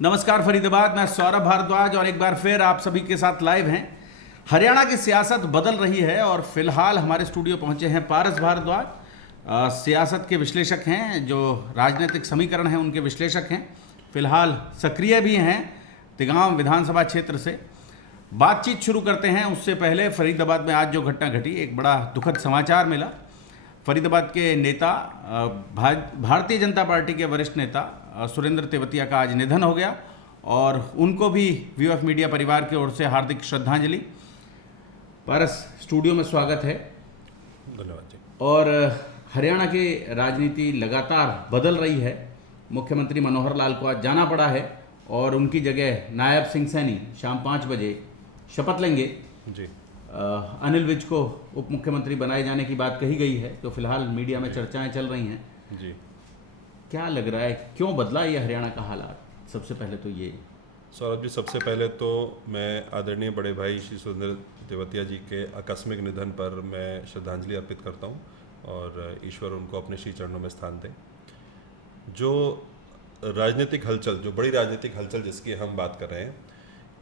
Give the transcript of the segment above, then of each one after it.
नमस्कार फरीदाबाद, मैं सौरभ भारद्वाज और एक बार फिर आप सभी के साथ लाइव हैं। हरियाणा की सियासत बदल रही है और फिलहाल हमारे स्टूडियो पहुंचे हैं पारस भारद्वाज। सियासत के विश्लेषक हैं, जो राजनीतिक समीकरण हैं उनके विश्लेषक हैं, फिलहाल सक्रिय भी हैं तिगांव विधानसभा क्षेत्र से। बातचीत शुरू करते हैं उससे पहले फरीदाबाद में आज जो घटना घटी, एक बड़ा दुखद समाचार मिला। फरीदाबाद के नेता, भारतीय जनता पार्टी के वरिष्ठ नेता सुरेंद्र तेवतिया का आज निधन हो गया और उनको भी व्यू ऑफ मीडिया परिवार की ओर से हार्दिक श्रद्धांजलि। पारस, स्टूडियो में स्वागत है। धन्यवाद जी। और हरियाणा की राजनीति लगातार बदल रही है। मुख्यमंत्री मनोहर लाल को आज जाना पड़ा है और उनकी जगह नायब सिंह सैनी शाम 5 बजे शपथ लेंगे जी। अनिल विज को उप मुख्यमंत्री बनाए जाने की बात कही गई है, तो फिलहाल मीडिया में चर्चाएं चल रही हैं जी। क्या लग रहा है, क्यों बदला ये हरियाणा का हालात? सबसे पहले तो ये सौरभ जी, सबसे पहले तो मैं आदरणीय बड़े भाई श्री सुरेंद्र तेवतिया जी के आकस्मिक निधन पर मैं श्रद्धांजलि अर्पित करता हूं और ईश्वर उनको अपने श्री चरणों में स्थान दें। जो राजनीतिक हलचल, जो बड़ी राजनीतिक हलचल जिसकी हम बात कर रहे हैं,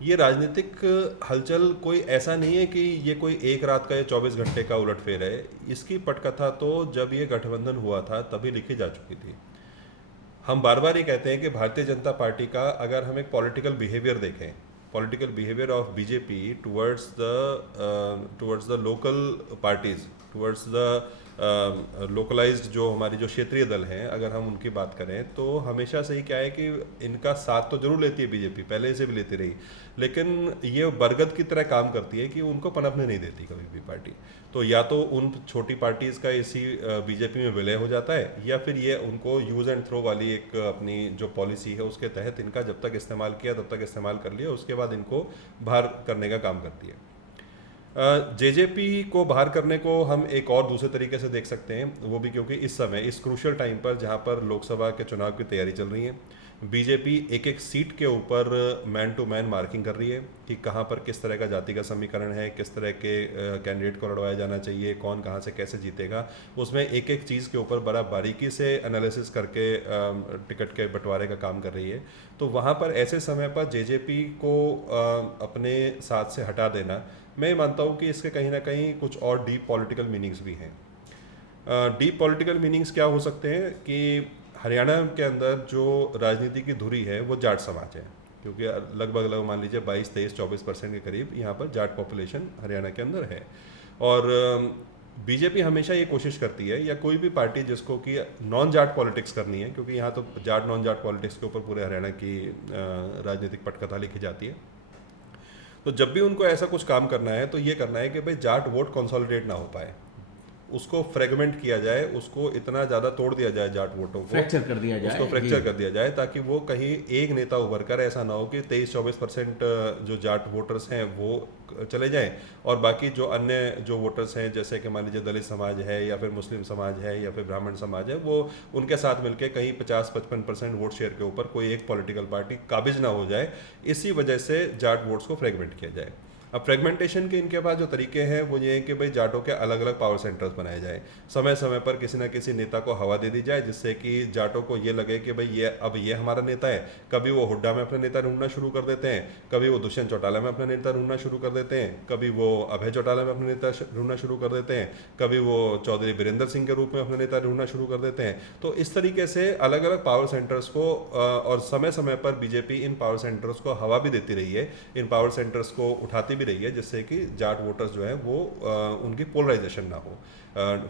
ये राजनीतिक हलचल कोई ऐसा नहीं है कि ये कोई एक रात का या 24 घंटे का उलटफेर है। इसकी पटकथा तो जब ये गठबंधन हुआ था तभी लिखी जा चुकी थी। हम बार बार ये कहते हैं कि भारतीय जनता पार्टी का अगर हम एक पॉलिटिकल बिहेवियर देखें, political behaviour of BJP towards the local parties, towards the localised जो हमारी जो क्षेत्रीय दल हैं, अगर हम उनकी बात करें तो हमेशा से ही क्या है कि इनका साथ तो जरूर लेती है बीजेपी, पहले से भी लेती रही, लेकिन ये बरगद की तरह काम करती है कि उनको पनपने नहीं देती कभी भी पार्टी। तो या तो उन छोटी पार्टीज़ का इसी बीजेपी में विलय हो जाता है, या फिर ये उनको यूज़ एंड थ्रो वाली एक अपनी जो पॉलिसी है उसके तहत इनका जब तक इस्तेमाल किया तब तक इस्तेमाल कर लिया, उसके बाद इनको बाहर करने का काम करती है। जेजेपी को बाहर करने को हम एक और दूसरे तरीके से देख सकते हैं, वो भी क्योंकि इस समय इस क्रूशियल टाइम पर जहाँ पर लोकसभा के चुनाव की तैयारी चल रही है, बीजेपी एक एक सीट के ऊपर मैन टू मैन मार्किंग कर रही है कि कहाँ पर किस तरह का जाति का समीकरण है, किस तरह के कैंडिडेट को लड़वाया जाना चाहिए, कौन कहाँ से कैसे जीतेगा। उसमें एक एक चीज़ के ऊपर बड़ा बारीकी से एनालिसिस करके टिकट के बंटवारे का काम कर रही है। तो वहाँ पर ऐसे समय पर जेजेपी को अपने साथ से हटा देना, मैं मानता हूँ कि इसके कहीं ना कहीं कुछ और डीप पॉलिटिकल मीनिंग्स भी हैं। डीप पॉलिटिकल मीनिंग्स क्या हो सकते हैं कि हरियाणा के अंदर जो राजनीति की धुरी है वो जाट समाज है, क्योंकि लगभग मान लीजिए 22-23-24% के करीब यहाँ पर जाट पॉपुलेशन हरियाणा के अंदर है। और बीजेपी हमेशा ये कोशिश करती है, या कोई भी पार्टी जिसको कि नॉन जाट पॉलिटिक्स करनी है, क्योंकि यहाँ तो जाट नॉन जाट पॉलिटिक्स के ऊपर पूरे हरियाणा की राजनीतिक पटकथा लिखी जाती है, तो जब भी उनको ऐसा कुछ काम करना है तो ये करना है कि भाई जाट वोट कंसोलिडेट ना हो पाए, उसको फ्रेगमेंट किया जाए, उसको इतना ज़्यादा तोड़ दिया जाए जाट वोटों को, फ्रैक्चर कर दिया जाए, उसको फ्रैक्चर कर दिया जाए, ताकि वो कहीं एक नेता उभर कर ऐसा ना हो कि 23-24% जो जाट वोटर्स हैं वो चले जाएं और बाकी जो अन्य जो वोटर्स हैं, जैसे कि मान लीजिए दलित समाज है या फिर मुस्लिम समाज है या फिर ब्राह्मण समाज है, वो उनके साथ मिलकर कहीं 50-55% वोट शेयर के ऊपर कोई एक पॉलिटिकल पार्टी काबिज ना हो जाए। इसी वजह से जाट वोट्स को फ्रेगमेंट किया जाए। अब फ्रेगमेंटेशन के इनके पास जो तरीके हैं वो ये है कि भाई जाटों के अलग अलग पावर सेंटर्स बनाए जाए, समय समय पर किसी न किसी नेता को हवा दे दी जाए, जिससे कि जाटों को ये लगे कि भाई ये अब ये हमारा नेता है। कभी वो हुड्डा में अपना नेता ढूंढना शुरू कर देते हैं, कभी वो दुष्यंत चौटाला में अपना नेता ढूंढना शुरू कर देते हैं, कभी वो अभय चौटाला में अपना नेता ढूंढना शुरू कर देते हैं, कभी वो चौधरी बीरेंद्र सिंह के रूप में अपना नेता ढूंढना शुरू कर देते हैं। तो इस तरीके से अलग अलग पावर सेंटर्स को और समय समय पर बीजेपी इन पावर सेंटर्स को हवा भी देती रही है, इन पावर सेंटर्स को उठाती भी रही है, जिससे कि जाट वोटर्स जो है वो उनकी पोलराइजेशन ना हो,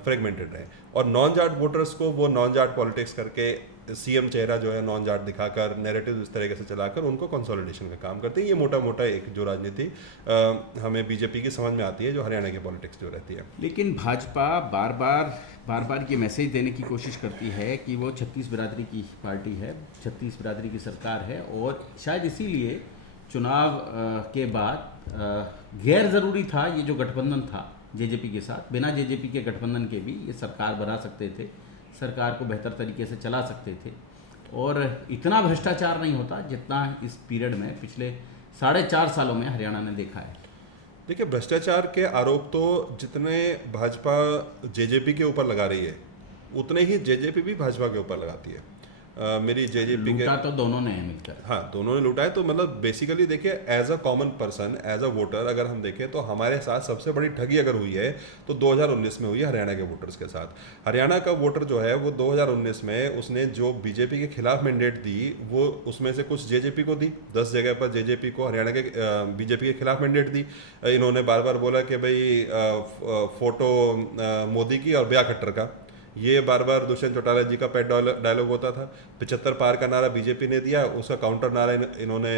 फ्रेगमेंटेड रहे, और नॉन जाट वोटर्स को वो नॉन जाट पॉलिटिक्स करके सीएम चेहरा जो है नॉन जाट दिखाकर नैरेटिव इस तरीके से चलाकर उनको कंसोलिडेशन का काम करते हैं। ये मोटा मोटा एक जो राजनीति हमें बीजेपी की समझ में आती है, जो हरियाणा की पॉलिटिक्स जो रहती है। लेकिन भाजपा बार बार ये मैसेज देने की कोशिश करती है कि वो 36 बिरादरी की पार्टी है, 36 बिरादरी की सरकार है, और शायद इसीलिए चुनाव के बाद गैर ज़रूरी था ये जो गठबंधन था जेजेपी के साथ। बिना जेजेपी के गठबंधन के भी ये सरकार बना सकते थे, सरकार को बेहतर तरीके से चला सकते थे, और इतना भ्रष्टाचार नहीं होता जितना इस पीरियड में पिछले 4.5 सालों में हरियाणा ने देखा है। देखिए, भ्रष्टाचार के आरोप तो जितने भाजपा जेजेपी के ऊपर लगा रही है, उतने ही जेजेपी भी भाजपा के ऊपर लगाती है। मेरी जेजेपी के, लूटा तो दोनों ने है मिलकर। हाँ दोनों ने लूटा है। तो मतलब बेसिकली देखिए, as a common person, as a voter अगर हम देखें तो हमारे साथ सबसे बड़ी ठगी अगर हुई है तो 2019 में हुई है हरियाणा के वोटर्स के साथ। हरियाणा का वोटर जो है वो 2019 में उसने जो बीजेपी के खिलाफ मैंडेट दी, वो उसमें से कुछ जेजेपी को दी, 10 जगह पर जेजेपी को हरियाणा के बीजेपी के खिलाफ मैंडेट दी। इन्होंने बार बार बोला कि भाई फोटो मोदी की और ब्याह खट्टर का, ये बार बार दुष्यंत चौटाला जी का पेट डायलॉग होता था। 75 पार का नारा बीजेपी ने दिया, उसका काउंटर नारा इन्होंने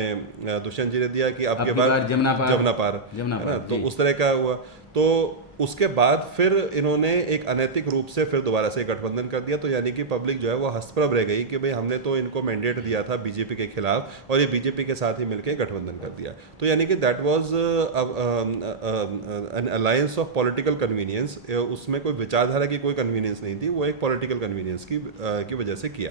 दुष्यंत जी ने दिया कि अब के बाद जमुना पार, जमुना पार, जमुना है ना। पार, तो जी। उस तरह का हुआ। तो उसके बाद फिर इन्होंने एक अनैतिक रूप से फिर दोबारा से गठबंधन कर दिया। तो यानी कि पब्लिक जो है वो हस्तप्रभ रह गई कि भाई हमने तो इनको मैंडेट दिया था बीजेपी के खिलाफ और ये बीजेपी के साथ ही मिलकर गठबंधन कर दिया। तो यानी कि that was an alliance of political convenience. उसमें कोई विचारधारा की कोई कन्वीनियंस नहीं थी, वो एक पॉलिटिकल कन्वीनियंस की वजह से किया।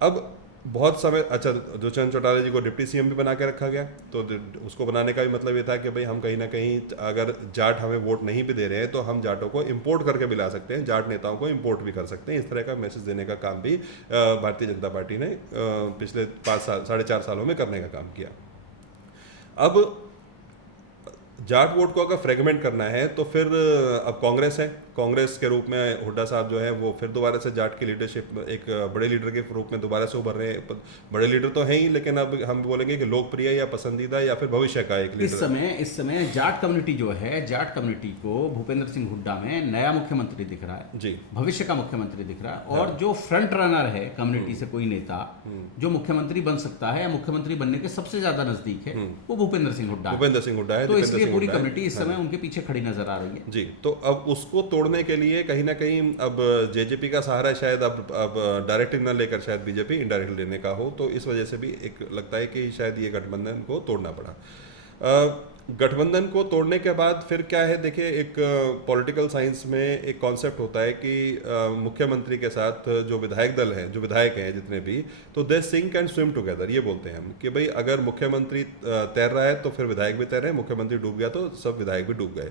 अब बहुत समय, अच्छा, दुष्यंत चौटाला जी को डिप्टी सीएम भी बना के रखा गया। तो उसको बनाने का भी मतलब ये था कि भाई हम कहीं ना कहीं अगर जाट हमें वोट नहीं भी दे रहे हैं तो हम जाटों को इंपोर्ट करके भी ला सकते हैं, जाट नेताओं को इंपोर्ट भी कर सकते हैं। इस तरह का मैसेज देने का काम भी भारतीय जनता पार्टी ने पिछले 4.5 सालों में करने का काम किया। अब जाट वोट को अगर फ्रेगमेंट करना है तो फिर अब कांग्रेस है, कांग्रेस के रूप में हुड्डा साहब जो है वो फिर दोबारा से जाट की लीडरशिप, एक बड़े लीडर के रूप में दोबारा से उभर रहे हैं। बड़े लीडर तो हैं ही, लेकिन अब हम बोलेंगे कि लोकप्रिय या पसंदीदा या फिर भविष्य का एक लीडर। इस समय जाट कम्युनिटी जो है, जाट कम्युनिटी को भूपेंद्र सिंह हुड्डा में नया मुख्यमंत्री दिख रहा है जी, भविष्य का मुख्यमंत्री दिख रहा है। और जो फ्रंट रनर है कम्युनिटी से कोई नेता जो मुख्यमंत्री बन सकता है या मुख्यमंत्री बनने के सबसे ज्यादा नजदीक है, वो भूपेंद्र सिंह हुड्डा है। भूपेंद्र सिंह हुड्डा है। तो इसलिए पूरी कम्युनिटी इस समय उनके पीछे खड़ी नजर आ रही है। जी, तो अब उसको तोड़ने के लिए कहीं ना कहीं अब जेजेपी का सहारा शायद अब डायरेक्टली न लेकर शायद बीजेपी इनडायरेक्टली लेने का हो। तो इस वजह से भी एक लगता है कि शायद ये गठबंधन को तोड़ना पड़ा। गठबंधन को तोड़ने के बाद फिर क्या है, देखिए, एक पॉलिटिकल साइंस में एक कॉन्सेप्ट होता है कि मुख्यमंत्री के साथ जो विधायक दल है, जो विधायक हैं जितने भी, तो they sink and swim together. ये बोलते हैं हम कि भाई अगर मुख्यमंत्री तैर रहा है तो फिर विधायक भी तैर रहे हैं, मुख्यमंत्री डूब गया तो सब विधायक भी डूब गए।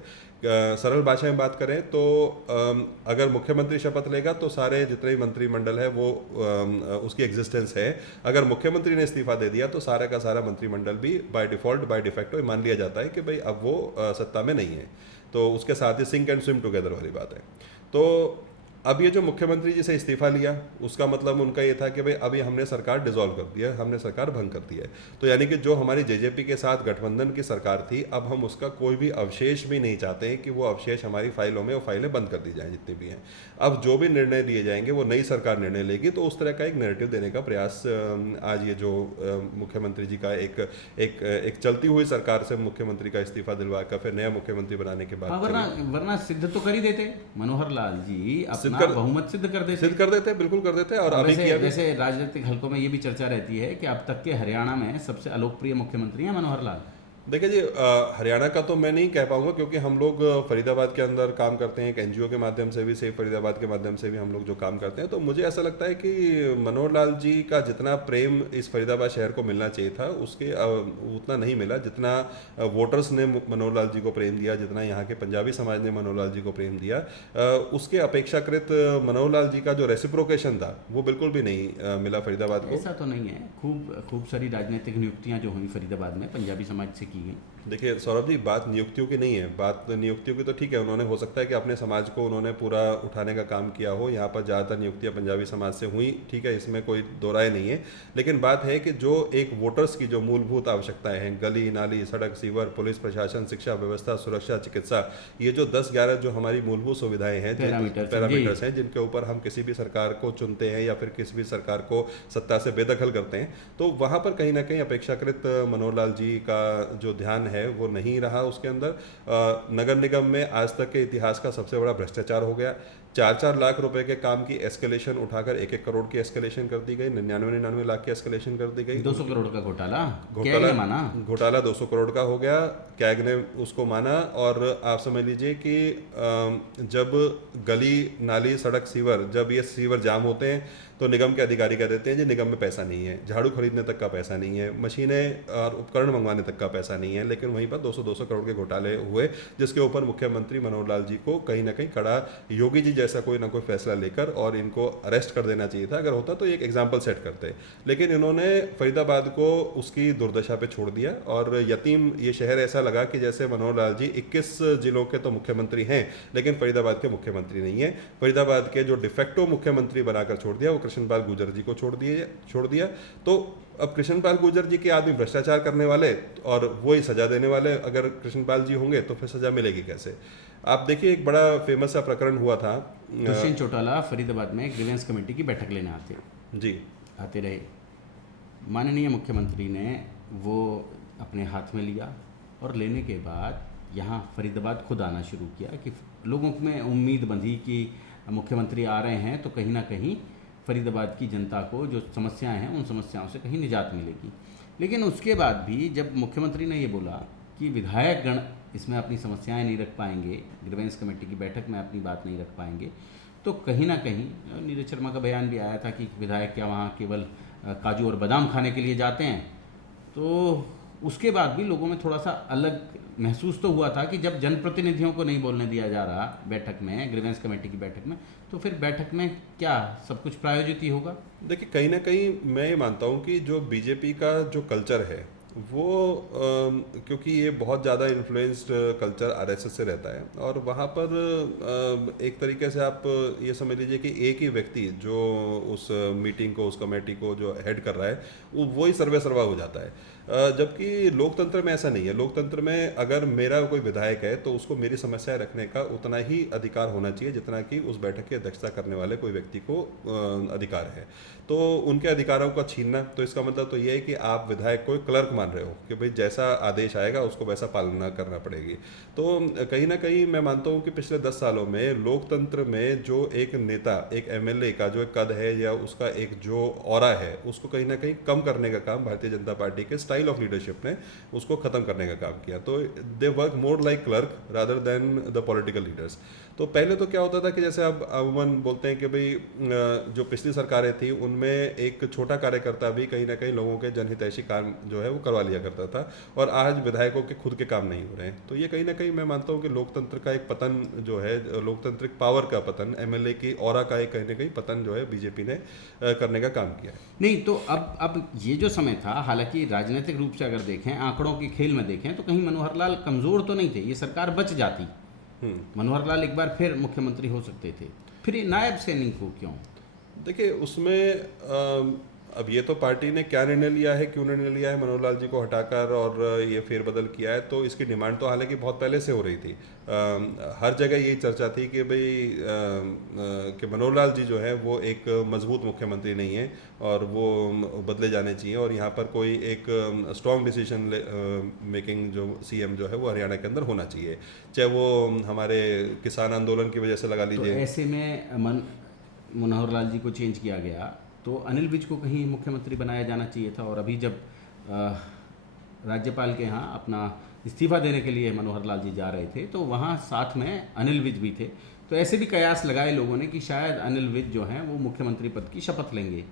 सरल भाषा में बात करें तो अगर मुख्यमंत्री शपथ लेगा तो सारे जितने भी मंत्रिमंडल है वो उसकी एग्जिस्टेंस है। अगर मुख्यमंत्री ने इस्तीफा दे दिया तो सारा का सारा मंत्रिमंडल भी बाय डिफॉल्ट, बाय डिफेक्टो मान लिया जाता है कि भाई अब वो सत्ता में नहीं है। तो उसके साथ ही सिंक एंड स्विम टुगेदर वाली बात है। तो अब ये जो मुख्यमंत्री जी से इस्तीफा लिया, उसका मतलब उनका ये था कि भाई अभी हमने सरकार डिसॉल्व कर दिया, हमने सरकार भंग कर दी है। तो यानी कि जो हमारी जेजेपी के साथ गठबंधन की सरकार थी, अब हम उसका कोई भी अवशेष भी नहीं चाहते हैं कि वो अवशेष हमारी फाइलों में, वो फाइलें बंद कर दी जाएं जितनी भी हैं। अब जो भी निर्णय लिए जाएंगे वो नई सरकार निर्णय लेगी। तो उस तरह का एक नैरेटिव देने का प्रयास आज ये जो मुख्यमंत्री जी का एक चलती हुई सरकार से मुख्यमंत्री का इस्तीफा दिलवा कर फिर नया मुख्यमंत्री बनाने के बाद, वरना सिद्ध तो कर ही देते मनोहर लाल जी, अपना बहुमत सिद्ध कर देते, बिल्कुल कर देते। और अभी वैसे राजनीतिक हलकों में ये भी चर्चा रहती है कि अब तक के हरियाणा में सबसे अलोकप्रिय मुख्यमंत्री हैं मनोहर लाल। देखिए जी, हरियाणा का तो मैं नहीं कह पाऊंगा क्योंकि हम लोग फरीदाबाद के अंदर काम करते हैं, एक एनजीओ के माध्यम से भी, सेफ फरीदाबाद के माध्यम से भी हम लोग जो काम करते हैं। तो मुझे ऐसा लगता है कि मनोहर लाल जी का जितना प्रेम इस फरीदाबाद शहर को मिलना चाहिए था उसके उतना नहीं मिला। जितना वोटर्स ने मनोहर लाल जी को प्रेम दिया, जितना यहाँ के पंजाबी समाज ने मनोहर लाल जी को प्रेम दिया, उसके अपेक्षाकृत मनोहर लाल जी का जो रेसिप्रोकेशन था वो बिल्कुल भी नहीं मिला फरीदाबाद को। ऐसा तो नहीं है, खूब सारी राजनीतिक नियुक्तियाँ जो हुई फरीदाबाद में पंजाबी समाज से की गई। देखिए सौरभ जी, बात नियुक्तियों की नहीं है, बात नियुक्तियों की तो ठीक है, उन्होंने हो सकता है कि अपने समाज को उन्होंने पूरा उठाने का काम किया हो, यहाँ पर ज़्यादातर नियुक्तियाँ पंजाबी समाज से हुई, ठीक है, इसमें कोई दो राय नहीं है। लेकिन बात है कि जो एक वोटर्स की जो मूलभूत आवश्यकताएं हैं, गली नाली, सड़क, सीवर, पुलिस प्रशासन, शिक्षा व्यवस्था, सुरक्षा, चिकित्सा, ये जो 10-11 जो हमारी मूलभूत सुविधाएं हैं, पैरामीटर्स हैं, जिनके ऊपर हम किसी भी सरकार को चुनते हैं या फिर किसी भी सरकार को सत्ता से बेदखल करते हैं, तो वहाँ पर कहीं ना कहीं अपेक्षाकृत मनोहर लाल जी का जो ध्यान है वो नहीं रहा उसके अंदर। नगर निगम में आज तक के इतिहास का सबसे बड़ा भ्रष्टाचार हो गया। 4-4 लाख रुपए के काम की एस्केलेशन उठाकर 1-1 करोड़ की एस्केलेशन कर दी गई, 99 लाख की एस्केलेशन कर दी गई। 200 करोड़ का घोटाला 200 करोड़ का हो गया, कैग ने उसको माना। और आप समझ लीजिए कि जब गली नाली सड़क सीवर, जब ये सीवर जाम होते हैं तो निगम के अधिकारी कह देते हैं जी निगम में पैसा नहीं है, झाड़ू खरीदने तक का पैसा नहीं है, मशीनें और उपकरण मंगवाने तक का पैसा नहीं है। लेकिन वहीं पर 200 करोड़ के घोटाले हुए, जिसके ऊपर मुख्यमंत्री मनोहर लाल जी को कहीं ना कहीं कड़ा, योगी जी जैसा कोई ना कोई फैसला लेकर और इनको अरेस्ट कर देना चाहिए था। अगर होता तो एक एग्जाम्पल सेट करते, लेकिन इन्होंने फरीदाबाद को उसकी दुर्दशा पे छोड़ दिया और यतीम ये शहर ऐसा लगा कि जैसे मनोहर लाल जी 21 जिलों के तो मुख्यमंत्री हैं लेकिन फरीदाबाद के मुख्यमंत्री नहीं है। फरीदाबाद के जो डिफेक्टो मुख्यमंत्री बनाकर छोड़ दिया वो कृष्णपाल गुर्जर जी को छोड़ दिया। तो अब कृष्णपाल गुर्जर जी के आदमी भ्रष्टाचार करने वाले और वो ही सजा देने वाले, अगर कृष्णपाल जी होंगे तो फिर सजा मिलेगी कैसे? आप देखिए एक बड़ा फेमस सा प्रकरण हुआ था। दुष्यंत चौटाला फरीदाबाद में ग्रीवेंस कमेटी की बैठक लेने आते रहे। माननीय मुख्यमंत्री ने वो अपने हाथ में लिया और लेने के बाद यहाँ फरीदाबाद खुद आना शुरू किया कि लोगों में उम्मीद बंधी कि मुख्यमंत्री आ रहे हैं तो कहीं ना कहीं फरीदाबाद की जनता को जो समस्याएं हैं उन समस्याओं से कहीं निजात मिलेगी। लेकिन उसके बाद भी जब मुख्यमंत्री ने ये बोला कि विधायक गण इसमें अपनी समस्याएं नहीं रख पाएंगे, ग्रीवेंस कमेटी की बैठक में अपनी बात नहीं रख पाएंगे, तो कहीं ना कहीं नीरज शर्मा का बयान भी आया था कि विधायक क्या वहाँ केवल काजू और बादाम खाने के लिए जाते हैं। तो उसके बाद भी लोगों में थोड़ा सा अलग महसूस तो हुआ था कि जब जनप्रतिनिधियों को नहीं बोलने दिया जा रहा बैठक में, ग्रीवेंस कमेटी की बैठक में, तो फिर बैठक में क्या सब कुछ प्रायोजित ही होगा? देखिए कहीं ना कहीं मैं ये मानता हूँ कि जो बीजेपी का जो कल्चर है वो क्योंकि ये बहुत ज़्यादा इन्फ्लुएंस्ड कल्चर आरएसएस से रहता है और वहाँ पर एक तरीके से आप ये समझ लीजिए कि एक ही व्यक्ति जो उस मीटिंग को, उस कमेटी को जो हेड कर रहा है वो ही सर्वे सर्वा हो जाता है। जबकि लोकतंत्र में ऐसा नहीं है। लोकतंत्र में अगर मेरा कोई विधायक है तो उसको मेरी समस्याएं रखने का उतना ही अधिकार होना चाहिए जितना कि उस बैठक की अध्यक्षता करने वाले कोई व्यक्ति को अधिकार है। तो उनके अधिकारों का छीनना, तो इसका मतलब तो ये है कि आप विधायक को क्लर्क मान रहे हो कि भाई जैसा आदेश आएगा उसको वैसा पालना करना पड़ेगी। तो कहीं ना कहीं मैं मानता हूँ कि पिछले 10 सालों में लोकतंत्र में जो एक नेता, एक एमएलए का जो एक कद है या उसका एक जो ऑरा है उसको कहीं ना कहीं कम करने का काम भारतीय जनता पार्टी के स्टाइल ऑफ लीडरशिप ने उसको खत्म करने का काम किया। तो they work more like clerk rather than the political leaders. तो पहले तो क्या होता था कि जैसे अब अमूमन बोलते हैं कि भाई जो पिछली सरकारें थी उनमें एक छोटा कार्यकर्ता भी कहीं ना कहीं लोगों के जनहितैषी काम जो है वो करवा लिया करता था और आज विधायकों के खुद के काम नहीं हो रहे हैं। तो ये कहीं ना कहीं मैं मानता हूँ कि लोकतंत्र का एक पतन जो है, लोकतांत्रिक पावर का पतन, एमएलए की ऑरा का एक कहीं ना कहीं पतन जो है बीजेपी ने करने का काम किया है। नहीं तो अब ये जो समय था, हालांकि राजनीतिक रूप से अगर देखें, आंकड़ों के खेल में देखें तो कहीं मनोहर लाल कमज़ोर तो नहीं थे, ये सरकार बच जाती, मनोहर लाल एक बार फिर मुख्यमंत्री हो सकते थे। फिर ये नायब सैनिक को क्यों? देखिए उसमें अब ये तो पार्टी ने क्या निर्णय लिया है, क्यों निर्णय लिया है मनोहर लाल जी को हटाकर और ये फेरबदल किया है, तो इसकी डिमांड तो हालांकि बहुत पहले से हो रही थी। हर जगह यही चर्चा थी कि भाई कि मनोहर लाल जी जो है वो एक मजबूत मुख्यमंत्री नहीं है और वो बदले जाने चाहिए और यहाँ पर कोई एक स्ट्रॉन्ग डिसीजन मेकिंग जो सीएम जो है वो हरियाणा के अंदर होना चाहिए, चाहे वो हमारे किसान आंदोलन की वजह से लगा लीजिए। तो ऐसे में मनोहर लाल जी को चेंज किया गया तो अनिल विज को कहीं मुख्यमंत्री बनाया जाना चाहिए था। और अभी जब राज्यपाल के यहाँ अपना इस्तीफा देने के लिए मनोहर लाल जी जा रहे थे तो वहाँ साथ में अनिल विज भी थे। तो ऐसे भी कयास लगाए लोगों ने कि शायद अनिल विज जो हैं वो मुख्यमंत्री पद की शपथ लेंगे।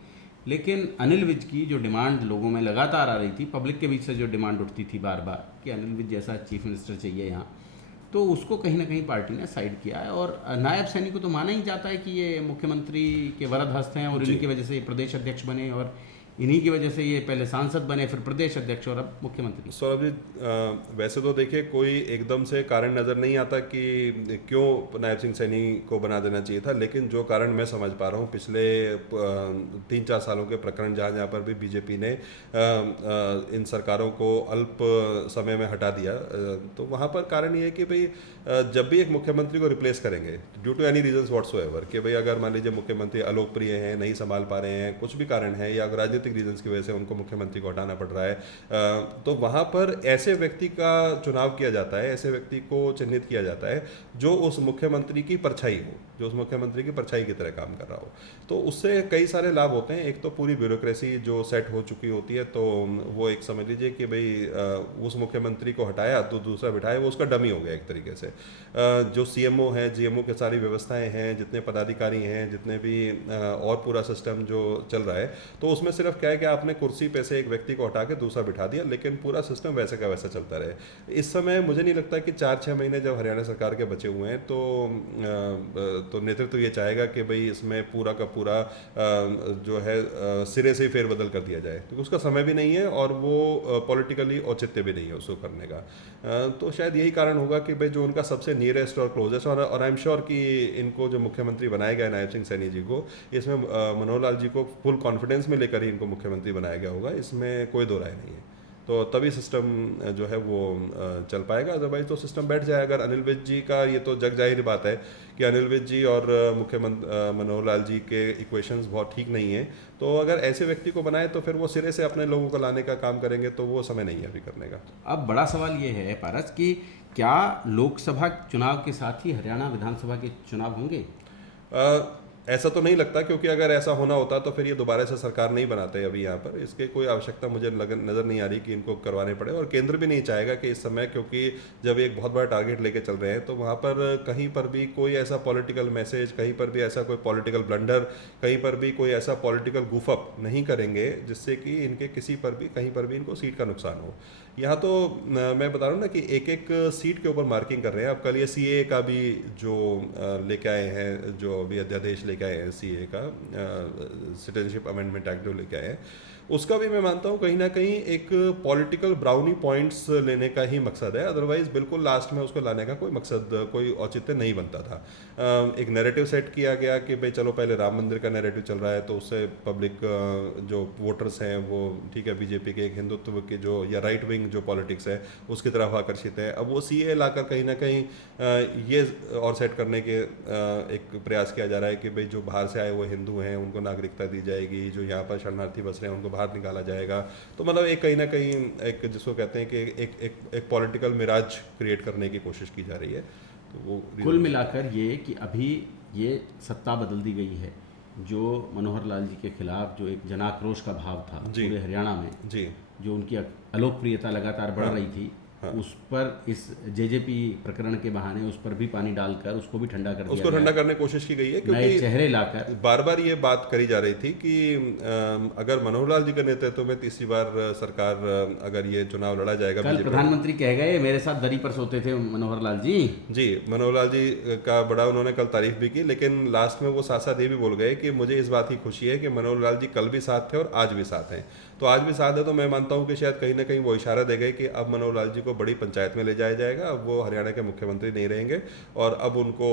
लेकिन अनिल विज की जो डिमांड लोगों में लगातार आ रही थी, पब्लिक के बीच से जो डिमांड उठती थी बार बार कि अनिल विज जैसा चीफ मिनिस्टर चाहिए यहाँ, तो उसको कहीं ना कहीं पार्टी ने साइड किया है। और नायब सैनिक को तो माना ही जाता है कि ये मुख्यमंत्री के वरद हस्त हैं और इन्हीं की वजह से ये प्रदेश अध्यक्ष बने और इन्हीं की वजह से ये पहले सांसद बने, फिर प्रदेश अध्यक्ष और अब मुख्यमंत्री। सौरभ जी वैसे तो देखिए कोई एकदम से कारण नज़र नहीं आता कि क्यों नायब सिंह सैनी को बना देना चाहिए था, लेकिन जो कारण मैं समझ पा रहा हूँ पिछले 3-4 सालों के प्रकरण जहाँ जहाँ पर भी बीजेपी ने इन सरकारों को अल्प समय में हटा दिया, तो वहाँ पर कारण ये है कि भाई जब भी एक मुख्यमंत्री को रिप्लेस करेंगे due to any reasons whatsoever, कि भाई अगर मान लीजिए मुख्यमंत्री अलोकप्रिय हैं, नहीं संभाल पा रहे हैं, कुछ भी कारण है या राजनीतिक रीजंस की वजह से उनको मुख्यमंत्री को हटाना पड़ रहा है, तो वहाँ पर ऐसे व्यक्ति का चुनाव किया जाता है, ऐसे व्यक्ति को चिन्हित किया जाता है जो उस मुख्यमंत्री की परछाई हो, जो उस मुख्यमंत्री की परछाई की तरह काम कर रहा हो। तो उससे कई सारे लाभ होते हैं। एक तो पूरी ब्यूरोक्रेसी जो सेट हो चुकी होती है, तो वो एक समझ लीजिए कि भाई उस मुख्यमंत्री को हटाया तो दूसरा बिठाया, वो उसका डमी हो गया एक तरीके से। जो सीएमओ है, जीएमओ के सारी व्यवस्थाएं हैं, जितने पदाधिकारी हैं, जितने भी और पूरा सिस्टम जो चल रहा है, तो उसमें सिर्फ क्या है कि आपने कुर्सी पे से एक व्यक्ति को हटा के दूसरा बिठा दिया, लेकिन पूरा सिस्टम वैसे का वैसा चलता रहे। इस समय मुझे नहीं लगता कि 4-6 महीने जब हरियाणा सरकार के बचे हुए हैं तो नेतृत्व ये चाहेगा कि भाई इसमें पूरा का पूरा जो है सिरे से ही फेरबदल कर दिया जाए, क्योंकि उसका समय भी नहीं है और वो पॉलिटिकली औचित्य भी नहीं है उसको करने का। तो शायद यही कारण होगा कि भाई जो उनका सबसे नियरेस्ट और क्लोजेस्ट, और आई एम श्योर कि इनको जो मुख्यमंत्री बनाया गया है नायब सिंह सैनी जी को, इसमें मनोहर लाल जी को फुल कॉन्फिडेंस में लेकर ही इनको मुख्यमंत्री बनाया गया होगा, इसमें कोई दो राय नहीं है। तो तभी सिस्टम जो है वो चल पाएगा, अदरवाइज तो सिस्टम बैठ जाएगा। अगर अनिल विज जी का, ये तो जग जाहिर बात है कि अनिल विज जी और मुख्यमंत्री मनोहर लाल जी के इक्वेशंस बहुत ठीक नहीं है, तो अगर ऐसे व्यक्ति को बनाए तो फिर वो सिरे से अपने लोगों को लाने का काम करेंगे, तो वो समय नहीं है अभी करने का। अब बड़ा सवाल ये है पारस कि क्या लोकसभा चुनाव के साथ ही हरियाणा विधानसभा के चुनाव होंगे? ऐसा तो नहीं लगता, क्योंकि अगर ऐसा होना होता तो फिर ये दोबारा से सरकार नहीं बनाते अभी यहाँ पर। इसके कोई आवश्यकता मुझे नज़र नहीं आ रही कि इनको करवाने पड़े, और केंद्र भी नहीं चाहेगा कि इस समय, क्योंकि जब एक बहुत बड़ा टारगेट लेके चल रहे हैं तो वहाँ पर कहीं पर भी कोई ऐसा पॉलिटिकल मैसेज, कहीं पर भी ऐसा कोई पॉलिटिकल ब्लंडर, कहीं पर भी कोई ऐसा पॉलिटिकल गुफअप नहीं करेंगे जिससे कि इनके किसी पर भी, कहीं पर भी इनको सीट का नुकसान हो। यहाँ तो मैं बता रहा हूँ ना कि एक एक सीट के ऊपर मार्किंग कर रहे हैं। अब कल ये CAA का भी जो लेके आए हैं, जो अभी अध्यादेश लेके आए हैं CAA का, सिटीजनशिप अमेंडमेंट एक्ट जो लेके आए हैं, उसका भी मैं मानता हूँ कहीं ना कहीं एक पॉलिटिकल ब्राउनी पॉइंट्स लेने का ही मकसद है। अदरवाइज बिल्कुल लास्ट में उसको लाने का कोई मकसद, कोई औचित्य नहीं बनता था। एक नैरेटिव सेट किया गया कि भाई चलो पहले राम मंदिर का नैरेटिव चल रहा है, तो उससे पब्लिक जो वोटर्स हैं वो ठीक है बीजेपी के एक हिंदुत्व के जो या राइट विंग जो पॉलिटिक्स है उसकी तरफ आकर्षित है। अब वो CAA लाकर कहीं ना कहीं ये और सेट करने के एक प्रयास किया जा रहा है कि भाई जो बाहर से आए वो हिंदू हैं उनको नागरिकता दी जाएगी, जो यहाँ पर शरणार्थी बस रहे हैं उनको बाहर निकाला जाएगा। तो मतलब एक कहीं ना कहीं एक जिसको कहते हैं कि एक पॉलिटिकल मिराज क्रिएट करने की कोशिश की जा रही है। तो वो कुल मिलाकर ये कि अभी ये सत्ता बदल दी गई है, जो मनोहर लाल जी के खिलाफ जो एक जनाक्रोश का भाव था पूरे हरियाणा में जी, जो उनकी अलोकप्रियता लगातार बढ़ रही थी, उस पर इस JJP प्रकरण के बहाने उस पर भी पानी डालकर उसको भी ठंडा कर दिया, उसको ठंडा करने की कोशिश की गई है, नए क्योंकि चेहरे लाकर बार बार ये बात करी जा रही थी कि अगर मनोहर लाल जी के नेतृत्व में तीसरी बार सरकार, अगर ये चुनाव लड़ा जाएगा, कल प्रधानमंत्री कह गए मेरे साथ दरी पर सोते थे मनोहर लाल जी। जी, मनोहर लाल जी का बड़ा उन्होंने कल तारीफ भी की, लेकिन लास्ट में वो साथ साथ ये भी बोल गए कि मुझे इस बात की खुशी है कि मनोहर लाल जी कल भी साथ थे और आज भी साथ हैं। तो आज भी साथ है, तो मैं मानता हूँ कि शायद कहीं ना कहीं वो इशारा दे गए कि अब मनोहर लाल जी को बड़ी पंचायत में ले जाया जाएगा, अब वो हरियाणा के मुख्यमंत्री नहीं रहेंगे, और अब उनको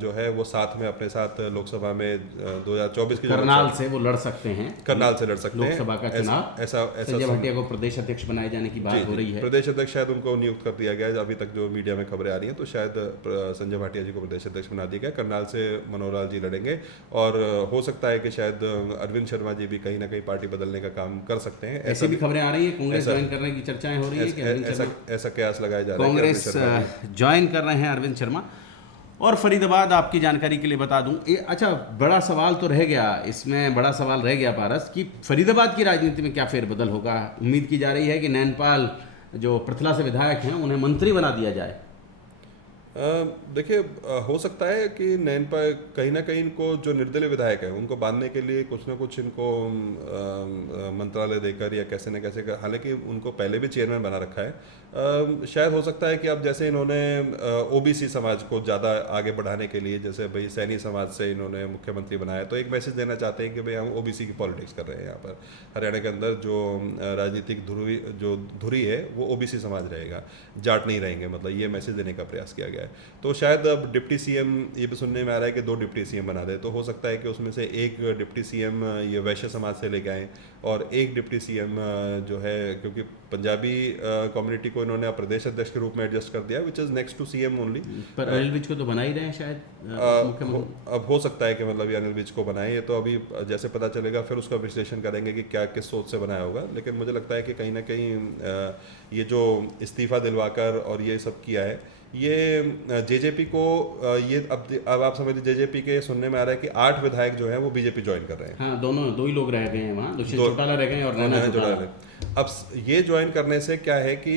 जो है वो साथ में अपने साथ लोकसभा में 2024 की करनाल से वो लड़ सकते हैं, करनाल से लड़ सकते हैं लोकसभा का चुनाव। ऐसा संजय भाटिया को प्रदेश अध्यक्ष बनाए जाने की बात हो रही है। प्रदेश अध्यक्ष शायद उनको नियुक्त कर दिया गया है, अभी तक जो मीडिया में खबरें आ रही हैं, तो शायद संजय भाटिया जी को प्रदेश अध्यक्ष बना दिया गया। करनाल से मनोहर लाल जी लड़ेंगे, और हो सकता है कि शायद अरविंद शर्मा जी भी कहीं ना कहीं पार्टी बदलने का काम कर सकते हैं। ऐसी भी खबरें आ रही है, कांग्रेस ज्वाइन करने की चर्चाएं हो रही है कि ऐसा कयास लगाया जा रहा है कांग्रेस ज्वाइन कर रहे हैं अरविंद शर्मा। और फरीदाबाद आपकी जानकारी के लिए बता दूं, अच्छा बड़ा सवाल तो रह गया इसमें, बड़ा सवाल रह गया पारस कि फरीदाबाद की राजनीति में क्या फेरबदल होगा। उम्मीद की जा रही है कि नैनपाल जो पृथला से विधायक हैं उन्हें मंत्री बना दिया जाए। देखिए, हो सकता है कि नैनपाल कहीं ना कहीं इनको जो निर्दलीय विधायक है उनको बांधने के लिए कुछ ना कुछ इनको मंत्रालय देकर या कैसे न कैसे, हालांकि उनको पहले भी चेयरमैन बना रखा है, शायद हो सकता है कि अब जैसे इन्होंने OBC समाज को ज़्यादा आगे बढ़ाने के लिए, जैसे भाई सैनी समाज से इन्होंने मुख्यमंत्री बनाया, तो एक मैसेज देना चाहते हैं कि भाई हम OBC की पॉलिटिक्स कर रहे हैं यहाँ पर हरियाणा के अंदर। जो राजनीतिक धुरी है वो OBC समाज रहेगा, जाट नहीं रहेंगे, मतलब ये मैसेज देने का प्रयास किया गया है। तो शायद अब डिप्टी CM ये भी सुनने में आ रहा है कि 2 डिप्टी CM बना दे, तो हो सकता है कि उसमें से एक डिप्टी CM ये वैश्य समाज से लेके आए, और एक डिप्टी CM जो है, क्योंकि पंजाबी कम्युनिटी को इन्होंने प्रदेश अध्यक्ष के रूप में एडजस्ट कर दिया, which is next to CM only. पर अनिल विज को तो बना ही रहे हैं शायद, अब हो सकता है कि मतलब ये अनिल विज को बनाए, ये तो अभी जैसे पता चलेगा फिर उसका विश्लेषण करेंगे कि क्या किस सोच से बनाया होगा। लेकिन मुझे लगता है कि कहीं ना कहीं ये जो इस्तीफा दिलवाकर और ये सब किया है, ये JJP को ये अब आप समझ लीजिए, JJP के सुनने में आ रहा है कि 8 विधायक जो हैं वो BJP ज्वाइन कर रहे हैं। हाँ, दो ही लोग रह गए हैं वहाँ, दुष्यंत चौटाला रह गए और नैना चौटाला। अब ये ज्वाइन करने से क्या है कि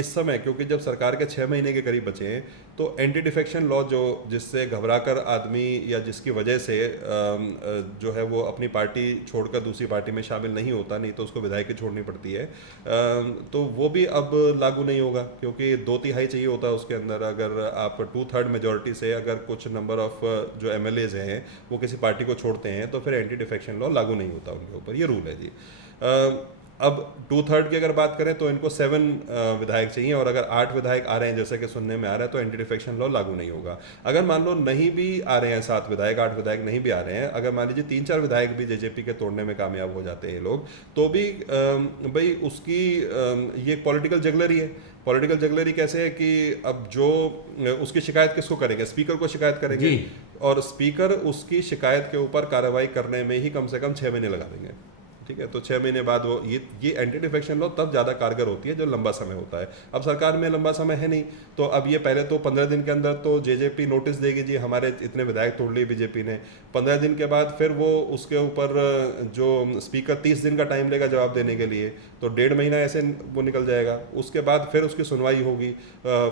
इस समय, क्योंकि जब सरकार के 6 महीने के करीब बचे हैं, तो एंटी डिफेक्शन लॉ जिससे घबराकर आदमी या जिसकी वजह से जो है वो अपनी पार्टी छोड़कर दूसरी पार्टी में शामिल नहीं होता, नहीं तो उसको विधायकी छोड़नी पड़ती है, तो वो भी अब लागू नहीं होगा, क्योंकि 2/3 चाहिए होता है उसके अंदर। अगर आप 2/3 मेजोरिटी से अगर कुछ नंबर ऑफ जो MLAs हैं वो किसी पार्टी को छोड़ते हैं तो फिर एंटी डिफेक्शन लॉ लागू नहीं होता उनके ऊपर, ये रूल है जी। अब 2/3 की अगर बात करें तो इनको 7 विधायक चाहिए, और अगर 8 विधायक आ रहे हैं जैसे कि सुनने में आ रहा है तो एंटी डिफेक्शन लॉ लागू नहीं होगा। अगर मान लो नहीं भी आ रहे हैं 7 विधायक, 8 विधायक नहीं भी आ रहे हैं, अगर मान लीजिए 3-4 विधायक भी जेजेपी के तोड़ने में कामयाब हो जाते हैं ये लोग, तो भी भाई उसकी ये पॉलिटिकल जगलरी है। पॉलिटिकल जगलरी कैसे है कि अब जो उसकी शिकायत किसको करेंगे, स्पीकर को शिकायत करेंगे, और स्पीकर उसकी शिकायत के ऊपर कार्रवाई करने में ही कम से कम 6 महीने लगा देंगे। ठीक है, तो 6 महीने बाद वो ये एंटी डिफेक्शन लॉ तब ज़्यादा कारगर होती है जो लंबा समय होता है। अब सरकार में लंबा समय है नहीं, तो अब ये पहले तो 15 दिन के अंदर तो जेजेपी नोटिस देगी जी हमारे इतने विधायक तोड़ लिए बीजेपी ने। 15 दिन के बाद फिर वो उसके ऊपर जो स्पीकर 30 दिन का टाइम लेगा जवाब देने के लिए, तो 1.5 महीना ऐसे वो निकल जाएगा। उसके बाद फिर उसकी सुनवाई होगी,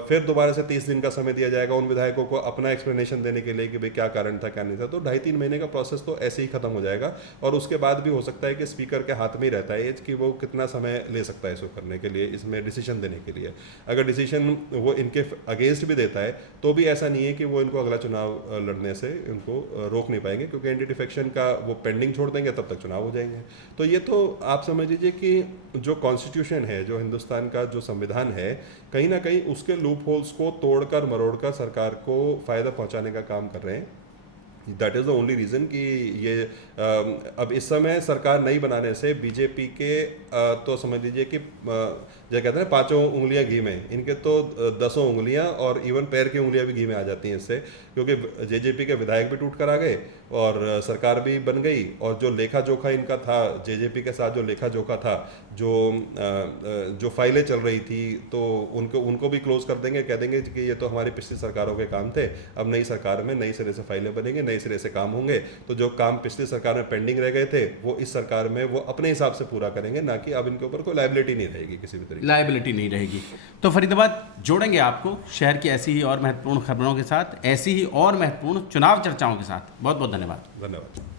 फिर दोबारा से 30 दिन का समय दिया जाएगा उन विधायकों को अपना एक्सप्लेनेशन देने के लिए कि भाई क्या कारण था क्या नहीं था। तो 2.5-3 महीने का प्रोसेस तो ऐसे ही खत्म हो जाएगा, और उसके बाद भी हो सकता है कि स्पीकर के हाथ में ही रहता है कि वो कितना समय ले सकता है इसको करने के लिए, इसमें डिसीजन देने के लिए। अगर डिसीजन वो इनके अगेंस्ट भी देता है तो भी ऐसा नहीं है कि वो इनको अगला चुनाव लड़ने से इनको रोक नहीं पाएंगे, क्योंकि एंटी डिफेक्शन का वो पेंडिंग छोड़ देंगे तब तक चुनाव हो जाएंगे। तो ये तो आप समझ लीजिए कि जो कॉन्स्टिट्यूशन है, जो हिंदुस्तान का जो संविधान है, कहीं ना कहीं उसके लूप होल्स को तोड़कर मरोड़कर सरकार को फ़ायदा पहुंचाने का काम कर रहे हैं। That is the only reason कि ये अब इस समय सरकार नहीं बनाने से बीजेपी के तो समझ लीजिए कि जो कहते हैं 5 उंगलियां घी में, इनके तो 10 उंगलियां और इवन पैर की उंगलियां भी घी में आ जाती हैं इससे, क्योंकि जेजेपी के विधायक भी टूट कर आ गए और सरकार भी बन गई, और जो लेखा जोखा इनका था जेजेपी के साथ, जो लेखा जोखा था, जो फाइलें चल रही थी, तो उनको भी क्लोज कर देंगे, कह देंगे कि ये तो हमारी पिछली सरकारों के काम थे, अब नई सरकार में नई सिरे से फाइलें बनेंगे, नए सिरे से काम होंगे। तो जो काम पिछली सरकार में पेंडिंग रह गए थे वो इस सरकार में वो अपने हिसाब से पूरा करेंगे, ना कि अब इनके ऊपर कोई लायबिलिटी नहीं रहेगी, किसी भी तरीके लायबिलिटी नहीं रहेगी। तो फरीदाबाद जोड़ेंगे आपको शहर की ऐसी ही और महत्वपूर्ण खबरों के साथ, ऐसी ही और महत्वपूर्ण चुनाव चर्चाओं के साथ। बहुत बहुत धन्यवाद। धन्यवाद।